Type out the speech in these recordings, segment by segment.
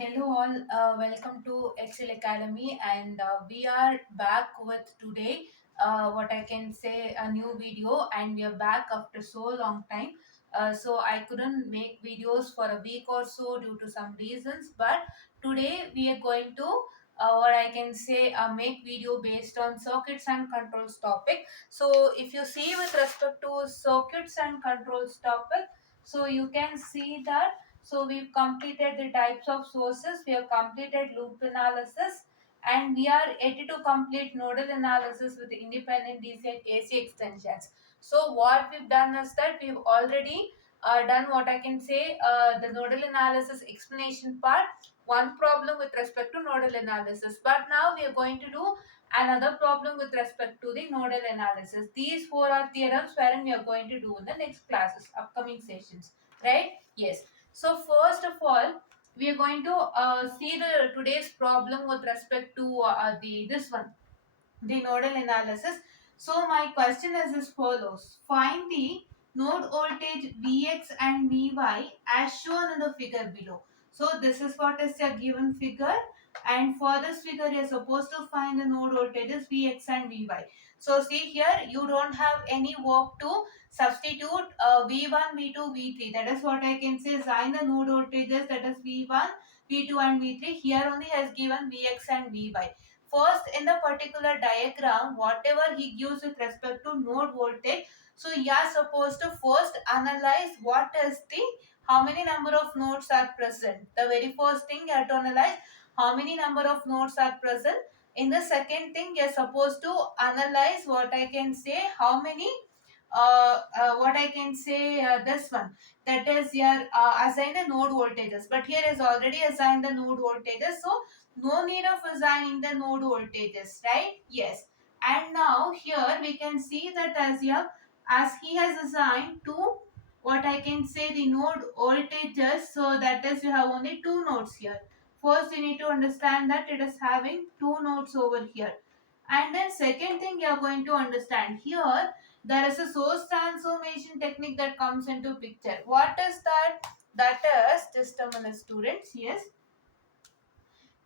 Hello all, welcome to Excel Academy, and we are back with today what I can say a new video, and we are back after so long time. So I couldn't make videos for a week or so due to some reasons, but today we are going to what I can say make video based on circuits and controls topic. So if you see with respect to circuits and controls topic, so you can see that we've completed the types of sources, we have completed loop analysis, and we are yet to complete nodal analysis with independent DC and AC extensions. So what we've done is that we've already done what I can say the nodal analysis explanation part, one problem with respect to nodal analysis. But now we are going to do another problem with respect to the nodal analysis. These four are theorems wherein we are going to do in the next classes, upcoming sessions, right? Yes. So first of all, we are going to see the today's problem with respect to the this one, the nodal analysis. So my question is as follows. Find the node voltage Vx and Vy as shown in the figure below. So this is what is a given figure, and for this figure you are supposed to find the node voltages Vx and Vy. So see here, you don't have any work to substitute V1, V2, V3. That is what I can say. Assign the node voltages, that is V1, V2 and V3. Here only has given Vx and Vy. First, in the particular diagram, whatever he gives with respect to node voltage, so you are supposed to first analyze what is the how many number of nodes are present. The very first thing you have to analyze how many number of nodes are present. In the second thing, you are supposed to analyze what I can say how many what I can say this one, that is your assign the node voltages, but here is already assigned the node voltages, so no need of assigning the node voltages, right? Yes. And now here we can see that as he has assigned two what I can say the node voltages, so that is you have only two nodes here. First you need to understand that it is having two nodes over here. And then second thing you are going to understand here, there is a source transformation technique that comes into picture. What is that? That is, just a minute students, yes.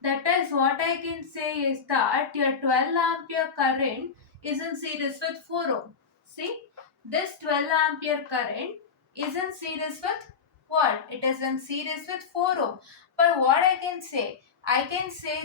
That is what I can say is that your 12 ampere current is in series with 4 ohm. See, this 12 ampere current is in series with what? It is in series with 4 ohm. But what I can say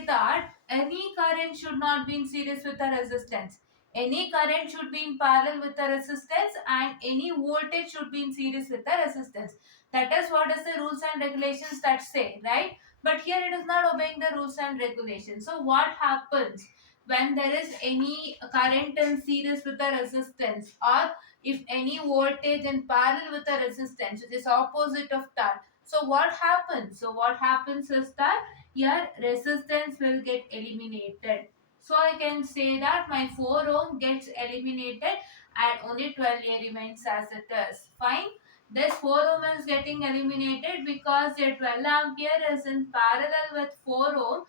that any current should not be in series with a resistance. Any current should be in parallel with the resistance, and any voltage should be in series with the resistance. That is what is the rules and regulations that say, right? But here it is not obeying the rules and regulations. So what happens when there is any current in series with the resistance, or if any voltage in parallel with the resistance, which is opposite of that? So what happens? So what happens is that your resistance will get eliminated. So I can say that my 4 ohm gets eliminated and only 12 remains as it is. Fine. This 4 ohm is getting eliminated because the 12 ampere is in parallel with 4 ohm,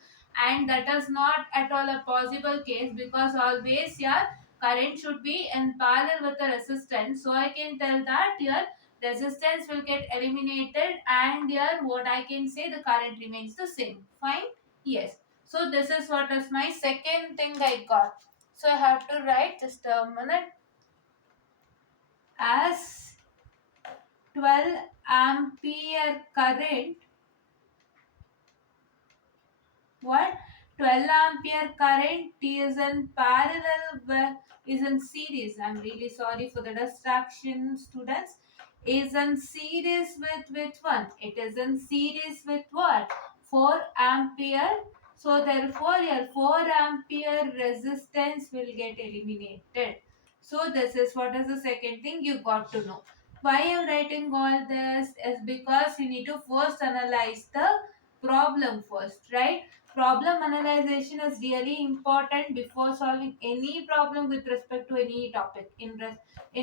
and that is not at all a possible case because always your current should be in parallel with the resistance. So I can tell that your resistance will get eliminated and your what I can say the current remains the same. Fine? Yes. So this is what is my second thing I got. So I have to write just a minute. As 12 ampere current, what 12 ampere current is in parallel with, is in series, I'm really sorry for the distraction students, is in series with one, it is in series with what, 4 ampere. So therefore your 4 ampere resistance will get eliminated. So this is what is the second thing you got to know. Why I'm writing all this is because you need to first analyze the problem first, right? Problem analyzation is really important before solving any problem with respect to any topic in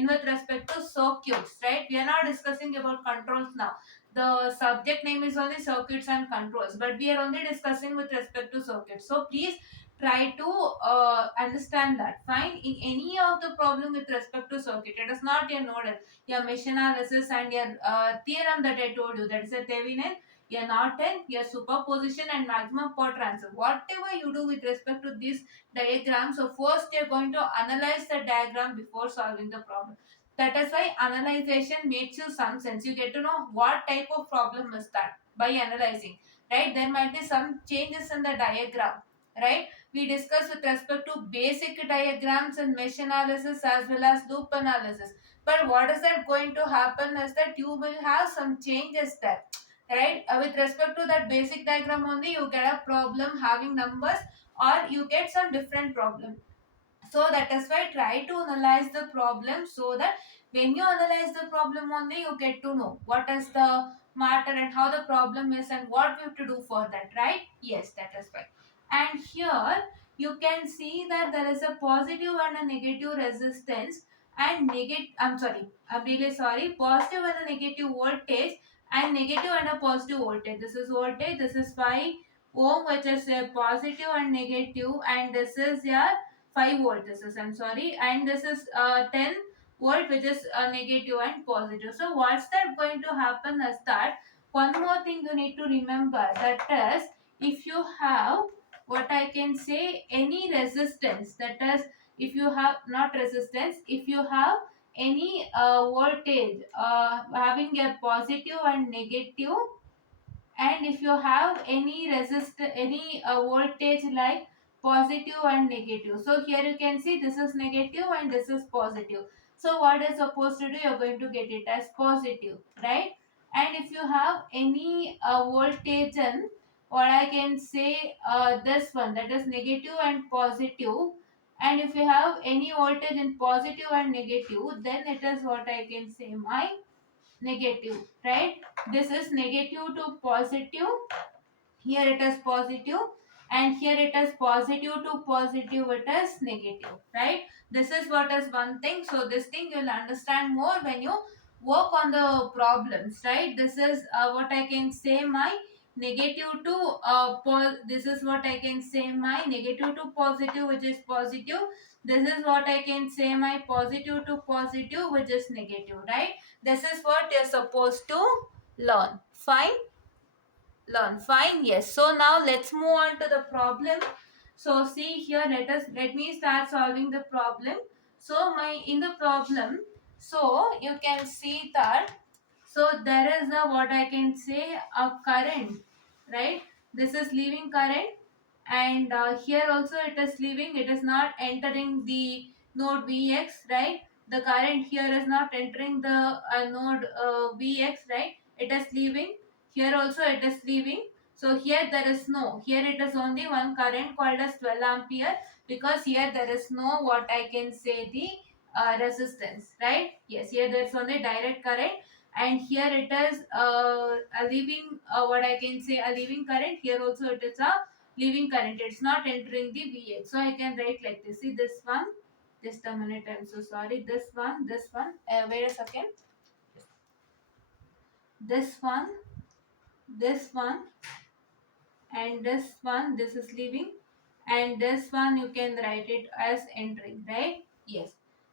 with respect to circuits, right? We are not discussing about controls now. The subject name is only circuits and controls, but we are only discussing with respect to circuits. So please try to understand that. Fine. In any of the problem with respect to circuit, it is not your nodal, your mesh analysis and your theorem that I told you, that is a Thevenin a Norton, a superposition and maximum power transfer. Whatever you do with respect to this diagram, so first you're going to analyze the diagram before solving the problem. That is why analyzation makes you some sense. You get to know what type of problem is that by analyzing, right? There might be some changes in the diagram, right? We discussed with respect to basic diagrams and mesh analysis as well as loop analysis. But what is that going to happen is that you will have some changes there, right? With respect to that basic diagram only, you get a problem having numbers, or you get some different problem. So that is why try to analyze the problem, so that when you analyze the problem only, you get to know what is the matter and how the problem is and what we have to do for that, right? Yes, that is right. And here you can see that there is a positive and a negative resistance and negative, I'm really sorry, positive and a negative voltage and negative and a positive voltage. This is voltage, this is 5 ohm, which is a positive and negative, and this is your 5 volt, this is, I'm sorry, and this is 10 volt, which is negative and positive. So what's that going to happen is that one more thing you need to remember, that is, if you have, what I can say, any resistance, that is, if you have not resistance, if you have any voltage having a positive and negative, and if you have any any voltage like positive and negative, so here you can see this is negative and this is positive. So what is supposed to do, you're going to get it as positive, right? And if you have any voltage in, what I can say, this one, that is negative and positive, and if you have any voltage in positive and negative, then it is, what I can say, my negative, right? This is negative to positive, here it is positive, and here it is positive to positive, it is negative, right? This is what is one thing. So this thing you'll understand more when you work on the problems, right? This is what I can say, my negative to this is what I can say, my negative to positive, which is positive. This is what I can say, my positive to positive, which is negative, right? This is what you're supposed to learn. Fine? Learn. Fine. Yes. So now let's move on to the problem. So see here, let me start solving the problem. So my in the problem, so you can see that, so there is a, what I can say, a current, right? This is leaving current, and here also it is leaving, it is not entering the node Vx, right? The current here is not entering the node Vx, right? It is leaving. Here also it is leaving. So here there is no, here it is only one current called as 12 ampere, because here there is no, what I can say, the resistance, right? Yes, here there is only direct current, and here it is a leaving, what I can say, a leaving current. Here also it is a leaving current, it's not entering the Vx. So I can write like this. See this one, just a minute, I'm so sorry. This one, wait a second. This one, this one, and this one, this is leaving, and this one you can write it as entering, right? Yes.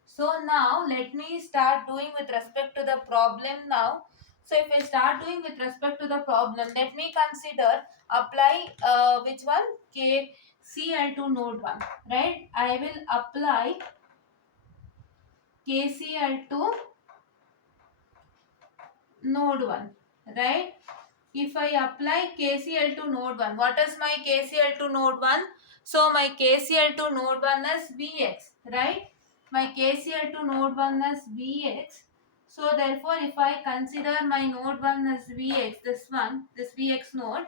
So now let me start doing with respect to the problem now. So if I start doing with respect to the problem, let me consider apply which one, KCL to node 1, right? I will apply KCL to node 1, right? If I apply KCL to node 1, what is my KCL to node 1? So my KCL to node 1 is Vx, right? My KCL to node 1 is Vx. So therefore, if I consider my node 1 as Vx, this one, this Vx node,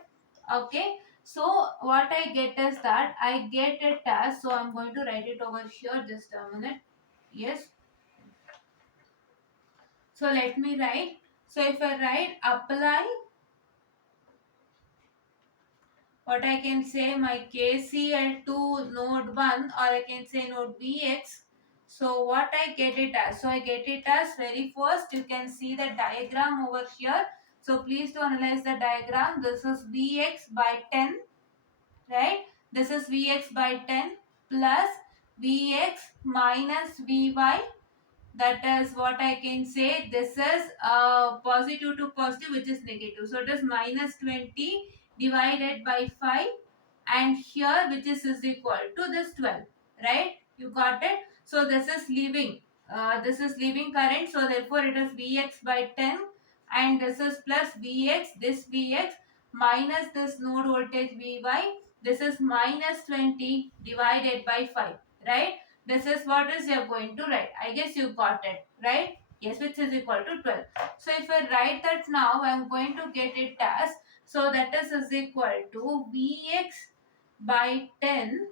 okay. So what I get is that I get it as, so I'm going to write it over here, just a minute. Yes. So let me write. So if I write apply, what I can say, my KCL to node 1, or I can say node Vx. So what I get it as? So I get it as, very first you can see the diagram over here. So please to analyze the diagram. This is Vx by 10, right? This is Vx by 10 plus Vx minus Vy that is what I can say. This is positive to positive, which is negative. So it is minus 20 divided by 5, and here which is equal to this 12, right? You got it? So this is leaving. This is leaving current. So therefore it is Vx by 10, and this is plus Vx, this Vx minus this node voltage Vy. This is minus 20 divided by 5, right? This is what is you're going to write. I guess you got it, right? Yes, which is equal to 12. So if I write that now, I'm going to get it as, so that is equal to Vx by 10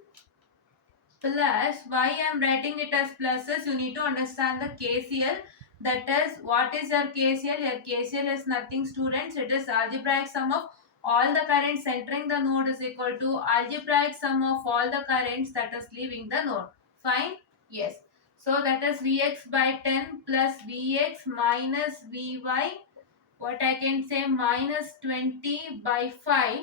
plus, why I am writing it as pluses, you need to understand the KCL. That is, what is your KCL? Your KCL is nothing, students. It is algebraic sum of all the currents entering the node is equal to algebraic sum of all the currents that is leaving the node. Fine? Yes. So that is Vx by 10 plus Vx minus Vy. What I can say, minus 20 by 5.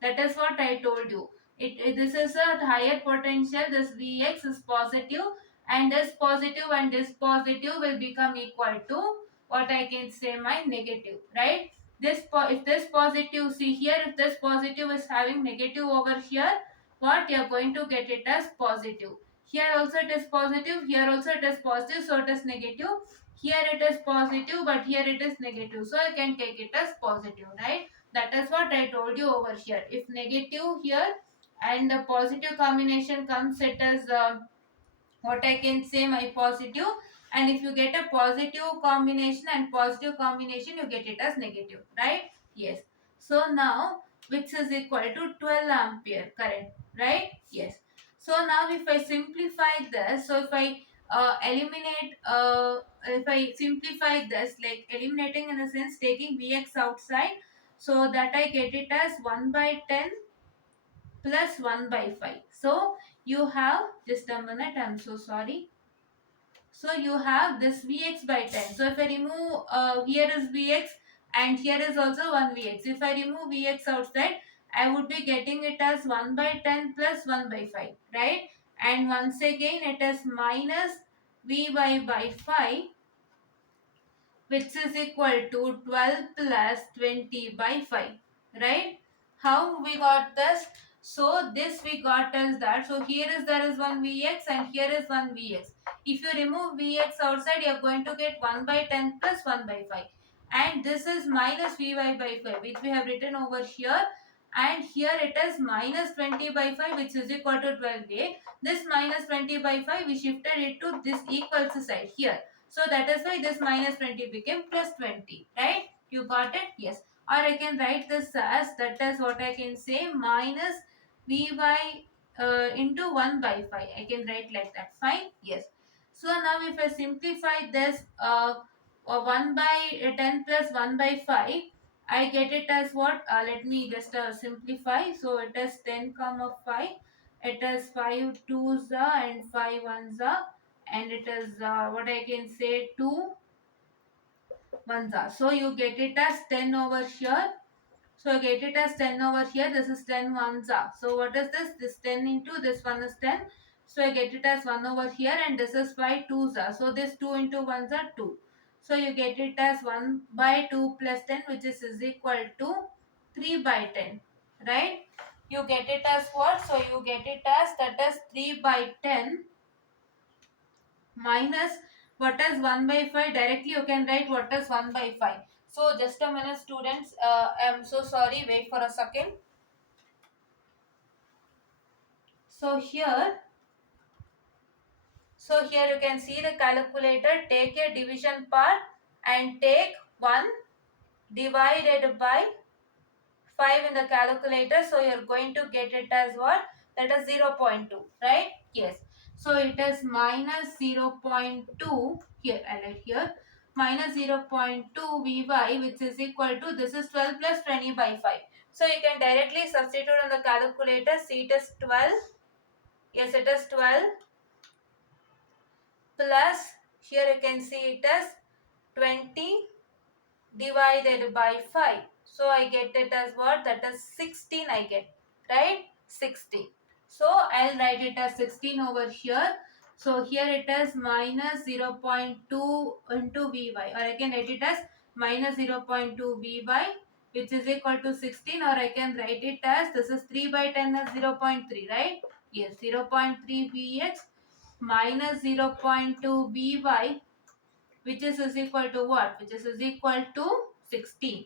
That is what I told you. This is a higher potential. This Vx is positive, and this positive will become equal to what I can say, my negative, right? If this positive, see here, if this positive is having negative over here, what you are going to get it as positive. Here also it is positive. Here also it is positive, so it is negative. Here it is positive, but here it is negative, so I can take it as positive, right? That is what I told you over here. If negative here and the positive combination comes, it as what I can say, my positive. And if you get a positive combination and positive combination, you get it as negative, right? Yes. So now, which is equal to 12 ampere current, right? Yes. So now if I simplify this, so if I simplify this, like eliminating in the sense taking Vx outside, so that I get it as 1 by 10 plus 1 by 5. So you have, just a minute, I'm so sorry. So you have this Vx by 10. So if I remove, here is Vx and here is also 1 Vx. If I remove Vx outside, I would be getting it as 1 by 10 plus 1 by 5, right? And once again it is minus Vy by 5, which is equal to 12 plus 20 by 5, right? How we got this? So this we got as that. So here is, there is one Vx and here is one Vx. If you remove Vx outside, you are going to get 1 by 10 plus 1 by 5. And this is minus Vy by 5, which we have written over here. And here it is minus 20 by 5, which is equal to 12a. This minus 20 by 5, we shifted it to this equals side here. So that is why this minus 20 became plus 20, right? You got it? Yes. Or I can write this as, that is what I can say, minus Vy into 1 by 5. I can write like that. Fine? Yes. So now if I simplify this 1 by 10 plus 1 by 5, I get it as what? Let me just simplify. So it is 10 comma 5. It is 5 2s and 5 1s, and it is what I can say, 2 1s. So you get it as 10 over here. So you get it as 10 over here. This is 10 1s. So what is this? This 10 into this one is 10. So I get it as 1 over here, and this is 5 2s. So this 2 into 1s are 2. So you get it as 1 by 2 plus 10, which is equal to 3 by 10, right? You get it as what? So you get it as, that is 3 by 10 minus what is 1 by 5. Directly you can write what is 1 by 5. So just a minute, students. I'm so sorry. Wait for a second. So here, you can see the calculator. Take a division part and take 1 divided by 5 in the calculator. So you're going to get it as what? That is 0.2, right? Yes. So it is minus 0.2. Here, I write here. Minus 0.2 Vy, which is equal to, this is 12 plus 20 by 5. So you can directly substitute on the calculator. See, it is 12. Yes, it is 12 plus, here you can see it as 20 divided by 5. So I get it as what? That is 16 I get, right? 16. So I'll write it as 16 over here. So here it is minus 0.2 into Vy, or I can write it as minus 0.2 Vy, which is equal to 16, or I can write it as this is 3 by 10 is 0.3, right? Yes, 0.3 Vx minus 0.2 Vy, which is equal to what? Which is equal to 16.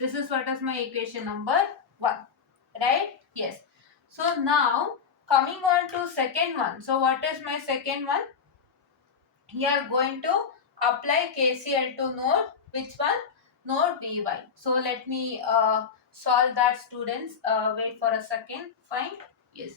This is what is my equation number 1, right? Yes. So now coming on to second one. So what is my second one? Here are going to apply KCL to node, which one? Node Vy. So let me solve that, students. Wait for a second. Fine. Yes.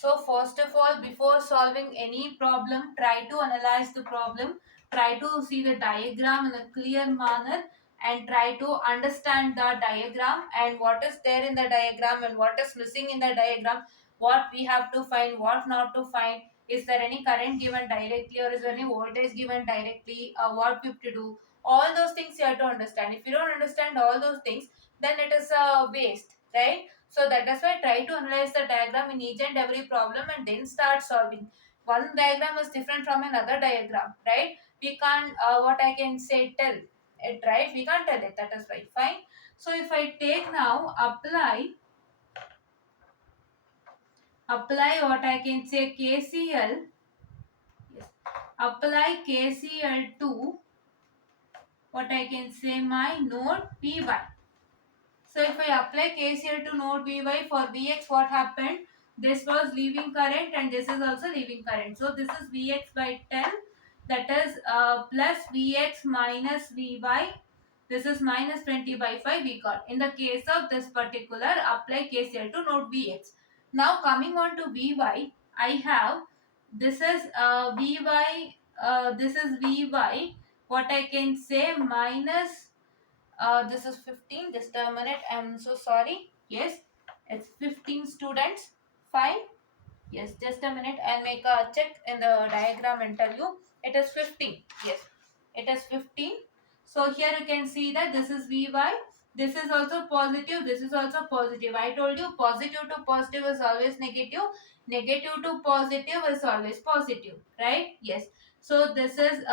So first of all, before solving any problem, try to analyze the problem, try to see the diagram in a clear manner, and try to understand the diagram and what is there in the diagram and what is missing in the diagram, what we have to find, what not to find. Is there any current given directly, or is there any voltage given directly? What we have to do? All those things you have to understand. If you don't understand all those things, then it is a waste, right? So that is why try to analyze the diagram in each and every problem and then start solving. One diagram is different from another diagram, right? We can't, what I can say, tell it, right? We can't tell it. That is why. Fine. So if I take now, apply what I can say KCL. Yes. Apply KCL to what I can say my node P1. So if I apply KCL to node Vy for Vx, what happened? This was leaving current and this is also leaving current. So this is Vx by 10, that is plus Vx minus Vy. This is minus 20 by 5 we got. In the case of this particular, apply KCL to node Vx. Now coming on to Vy, I have this is Vy, this is Vy, what I can say minus this is 15. Just a minute. I'm so sorry. Yes, it's 15 students. Fine. Yes, just a minute. I'll make a check in the diagram and tell you. It is 15. Yes, it is 15. So here you can see that this is Vy. This is also positive. This is also positive. I told you positive to positive is always negative. Negative to positive is always positive. Right? Yes. So this is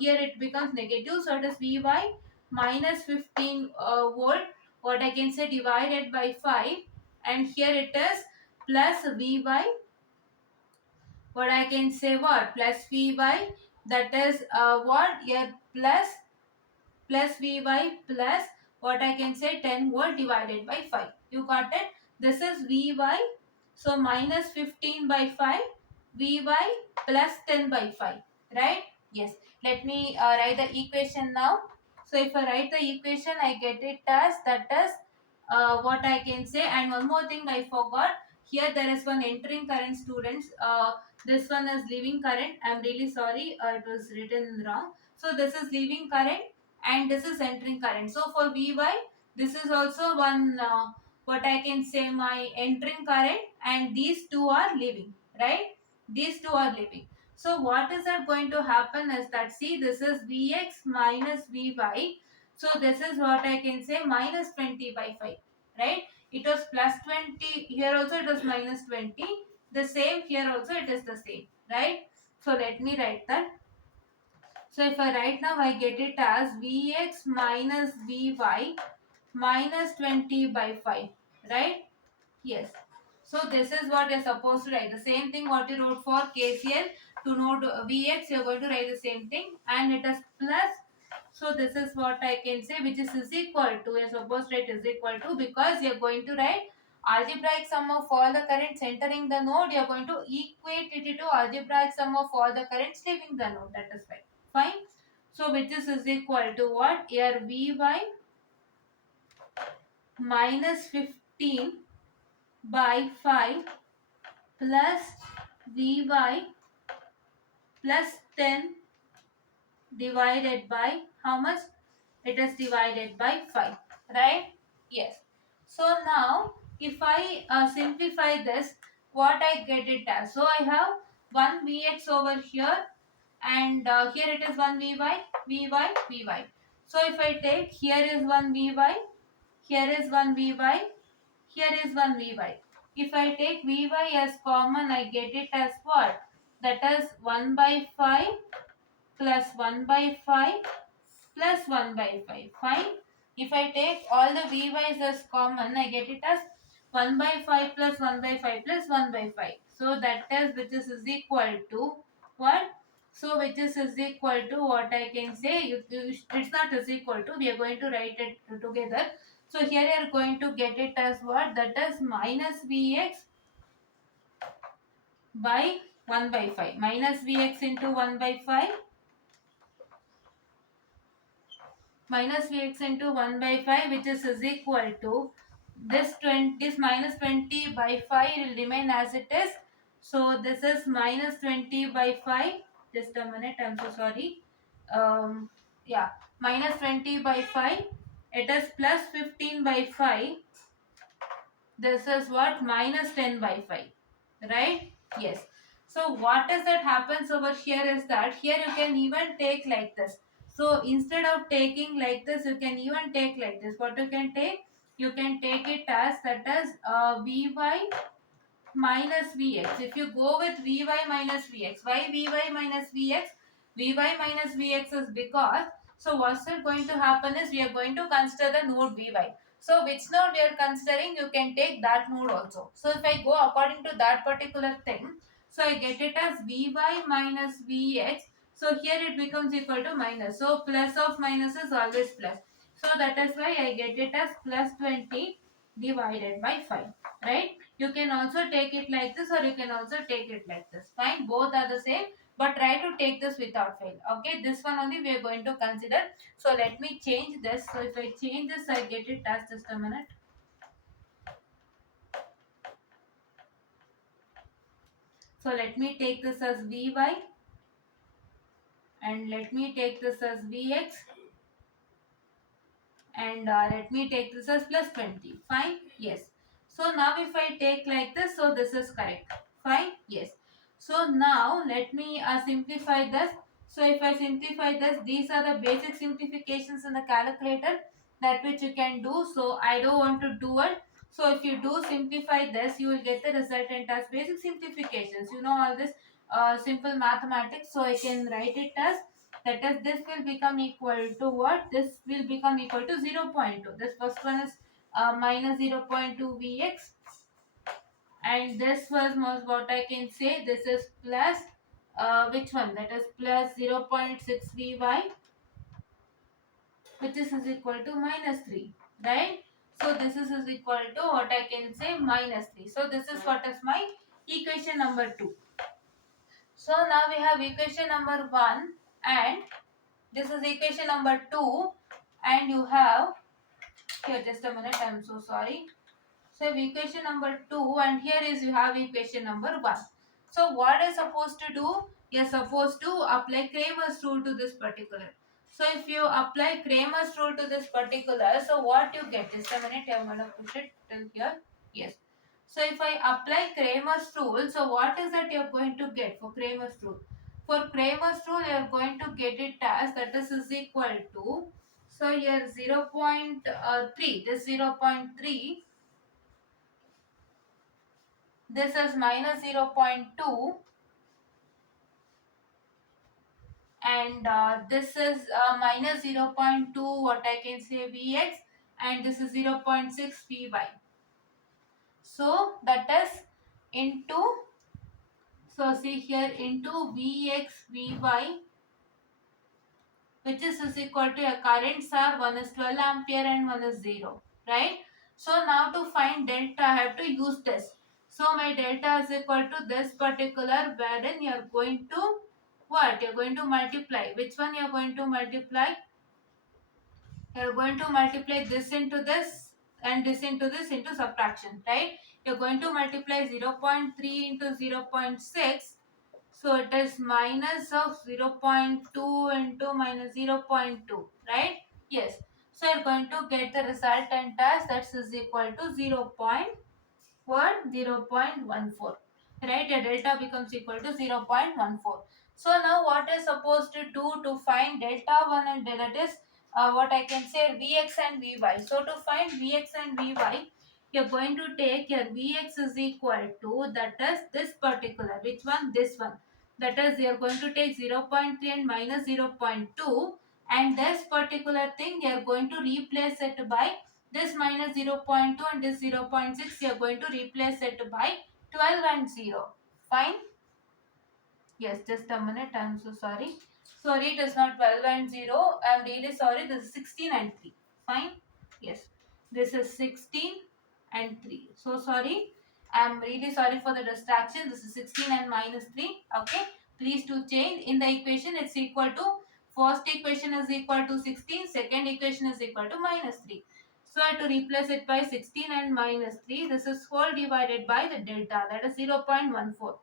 here it becomes negative. So it is Vy minus 15 volt. What I can say divided by 5. And here it is plus Vy, what I can say what plus Vy, that is what here plus Vy plus what I can say 10 volt divided by 5. You got it? This is Vy. So minus 15 by 5, Vy plus 10 by 5. Right? Yes. Let me write the equation now. So if I write the equation, I get it as that is what I can say. And one more thing I forgot. Here there is one entering current, students. This one is leaving current. I'm really sorry. It was written wrong. So this is leaving current and this is entering current. So for Vy, this is also one what I can say my entering current, and these two are leaving, right? These two are leaving. So what is that going to happen is that, see, this is Vx minus Vy. So this is what I can say minus 20 by 5, right? It was plus 20, here also it was minus 20. The same here also it is the same, right? So let me write that. So if I write now, I get it as Vx minus Vy minus 20 by 5, right? Yes. So this is what you're supposed to write. The same thing what you wrote for KCL to node Vx, you're going to write the same thing, and it is plus. So this is what I can say, which is equal to, you're supposed to write is equal to, because you're going to write algebraic sum of all the currents entering the node, you're going to equate it to algebraic sum of all the currents leaving the node. That is fine. Fine. So which is equal to what? Here Vy minus 15 by 5 plus Vy plus 10 divided by how much? It is divided by 5, right? Yes. So now if I simplify this, what I get it as? So I have 1 Vx over here, and here it is 1 Vy, Vy, Vy. So if I take, here is one Vy, here is one Vy, here is one Vy. If I take Vy as common, I get it as what? That is 1 by 5 plus 1 by 5 plus 1 by 5. Fine. If I take all the Vy's as common, I get it as 1 by 5 plus 1 by 5 plus 1 by 5. So that is, which is equal to what? So which is equal to what I can say, it's not is equal to, we are going to write it together. So here you are going to get it as what? That is minus Vx by 1 by 5. Minus Vx into 1 by 5 minus Vx into 1 by 5, which is equal to this 20, this minus 20 by 5 will remain as it is. So this is minus 20 by 5. Just a minute, I'm so sorry. Yeah, minus 20 by 5. It is plus 15 by 5. This is what? Minus 10 by 5. Right? Yes. So what is that happens over here is that here you can even take like this. So instead of taking like this, you can even take like this. What you can take? You can take it as that as Vy minus Vx. If you go with Vy minus Vx, why Vy minus Vx? Vy minus Vx is because, so what's going to happen is we are going to consider the node Vy. So which node we are considering, you can take that node also. So if I go according to that particular thing, so I get it as Vy minus Vx. So here it becomes equal to minus. So plus of minus is always plus. So that is why I get it as plus 20 divided by 5. Right? You can also take it like this, or you can also take it like this. Fine, both are the same, but try to take this without fail. Okay, this one only we are going to consider. So let me change this. So if I change this, I get it as, just a minute. So let me take this as Vy, and let me take this as Vx, and let me take this as plus 20. Fine, yes. So now if I take like this, so this is correct. Fine, yes. So now let me simplify this. So if I simplify this, these are the basic simplifications in the calculator that which you can do. So I don't want to do it. So if you do simplify this, you will get the resultant as basic simplifications. You know all this simple mathematics. So I can write it as, that is, this will become equal to what? This will become equal to 0 0.2. This first one is minus 0 0.2 Vx, and this was what I can say, this is plus which one? That is plus 0 0.6 Vy, which is equal to minus 3. Right? So this is equal to what I can say, minus 3. So this is what is my equation number 2. So now we have equation number 1, and this is equation number 2, and you have here, just a minute, I'm so sorry. So equation number 2, and here is you have equation number 1. So what is supposed to do? You're supposed to apply Kramer's rule to this particular. So if you apply Kramer's rule to this particular, so what you get? Just a minute, I'm going to push it till here. Yes. So if I apply Kramer's rule, so what is that you're going to get for Kramer's rule? For Kramer's rule, you're going to get it as, that is equal to, so here 0 0.3, this 0 0.3, this is minus 0 0.2, and this is minus 0 0.2, what I can say, Vx, and this is 0 0.6 Vy. So that is into, so see here, into Vx Vy, which is equal to, your currents are, one is 12 ampere and one is 0. Right? So now to find delta, I have to use this. So my delta is equal to this particular, wherein you are going to what? You are going to multiply. Which one you are going to multiply? You are going to multiply this into this and this into this into subtraction. Right? You are going to multiply 0 0.3 into 0 0.6. So it is minus of 0 0.2 into minus 0 0.2. Right? Yes. So you are going to get the resultant as, that is equal to 0. What? 0.14. Right? A delta becomes equal to 0.14. So now what is supposed to do to find delta 1 and delta, that is, what I can say Vx and Vy. So to find Vx and Vy, you're going to take your Vx is equal to, that is this particular, which one? This one. That is, you're going to take 0.3 and minus 0.2, and this particular thing you're going to replace it by this minus 0.2, and this 0.6 you're going to replace it by 12 and 0. Fine. Yes, just a minute. I'm so sorry. Sorry, it is not 12 and 0. I'm really sorry. This is 16 and 3. Fine. Yes. This is 16 and 3. So sorry. I'm really sorry for the distraction. This is 16 and minus 3. Okay. Please to change. In the equation, it's equal to, first equation is equal to 16. Second equation is equal to minus 3. So I have to replace it by 16 and minus 3. This is whole divided by the delta. That is 0.14.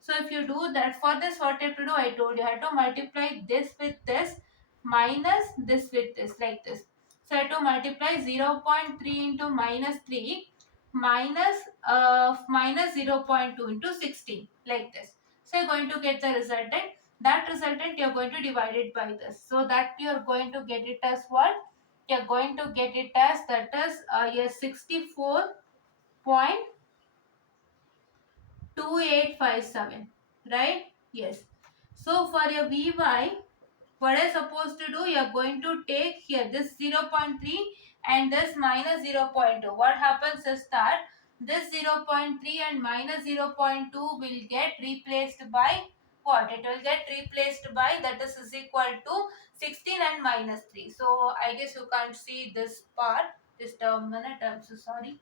So if you do that, for this what you have to do, I told you, I have to multiply this with this minus this with this, like this. So I have to multiply 0.3 into minus 3 minus minus 0.2 into 16, like this. So you're going to get the resultant. That resultant you're going to divide it by this. So that you're going to get it as what? You're going to get it as, that is your 64.2857, right? Yes. So for your Vy, what are you supposed to do? You are going to take here this 0.3 and this minus 0.2. What happens is that this 0.3 and minus 0.2 will get replaced by what? It will get replaced by, that is equal to 16 and minus 3. So I guess you can't see this part. Just a minute, I'm so sorry.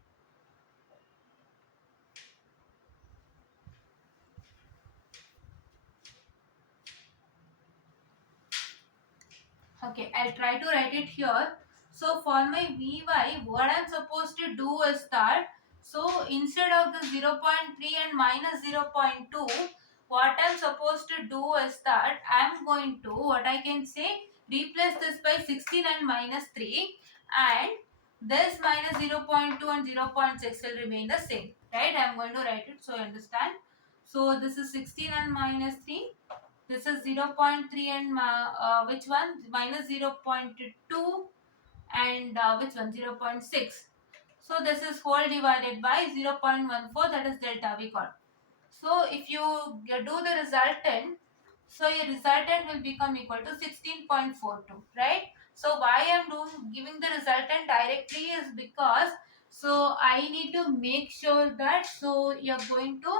Okay, I'll try to write it here. So for my Vy, what I'm supposed to do is that, so instead of the 0.3 and minus 0.2, what I'm supposed to do is that I'm going to, what I can say, replace this by 16 and minus 3, and this minus 0.2 and 0.6 will remain the same, right? I'm going to write it so you understand. So this is 16 and minus 3, this is 0.3 and which one? Minus 0.2 and which one? 0.6. So this is whole divided by 0.14, that is delta we got. So if you do the resultant, so your resultant will become equal to 16.42, right? So why I am doing giving the resultant directly is because, so I need to make sure that, so you're going to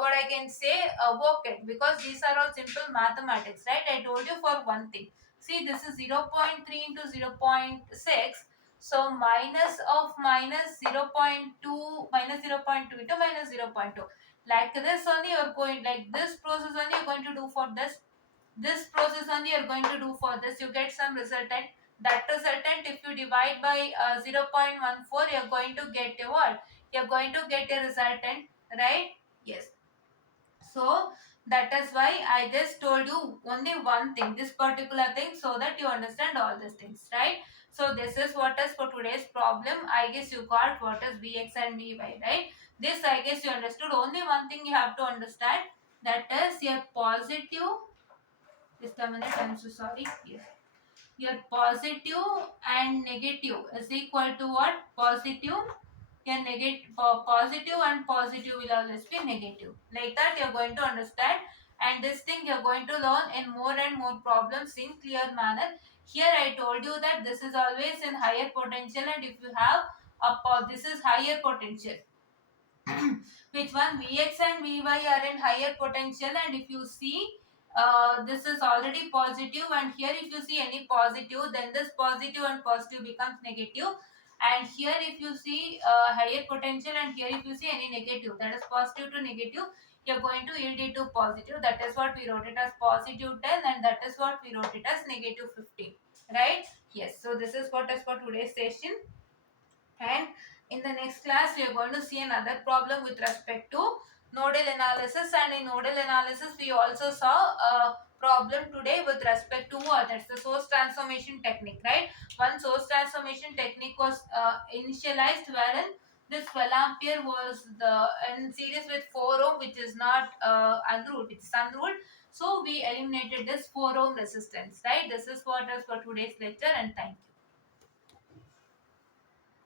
what I can say, work it, because these are all simple mathematics, right? I told you for one thing. See, this is 0.3 into 0.6. So minus of minus 0.2, minus 0.2 into minus 0.2, like this only you're going, like this process only you're going to do for this process only you're going to do for this, you get some resultant. That resultant, if you divide by 0.14, you're going to get a what? You're going to get a resultant, right? Yes. So that is why I just told you only one thing, this particular thing, so that you understand all these things, right? So this is what is for today's problem. I guess you got what is Vx and Vy, right? This I guess you understood. Only one thing you have to understand, that is your positive. Just a minute, I'm so sorry. Yes. Your positive and negative is equal to what? Positive, your negative, positive and positive will always be negative. Like that you're going to understand, and this thing you're going to learn in more and more problems in clear manner. Here I told you that this is always in higher potential, and if you have this is higher potential. Which one? Vx and Vy are in higher potential, and if you see this is already positive, and here if you see any positive, then this positive and positive becomes negative, and here if you see higher potential, and here if you see any negative, that is positive to negative, you're going to yield it to positive. That is what we wrote it as positive 10, and that is what we wrote it as negative 15, right? Yes. So this is what is for today's session, and in the next class we are going to see another problem with respect to nodal analysis, and in nodal analysis we also saw a problem today with respect to what? That's the source transformation technique, right? One source transformation technique was initialized, wherein this 12 ampere was the in series with 4 ohm, which is not unruled, it's unruled. So we eliminated this 4 ohm resistance, right? This is what is for today's lecture, and thank you.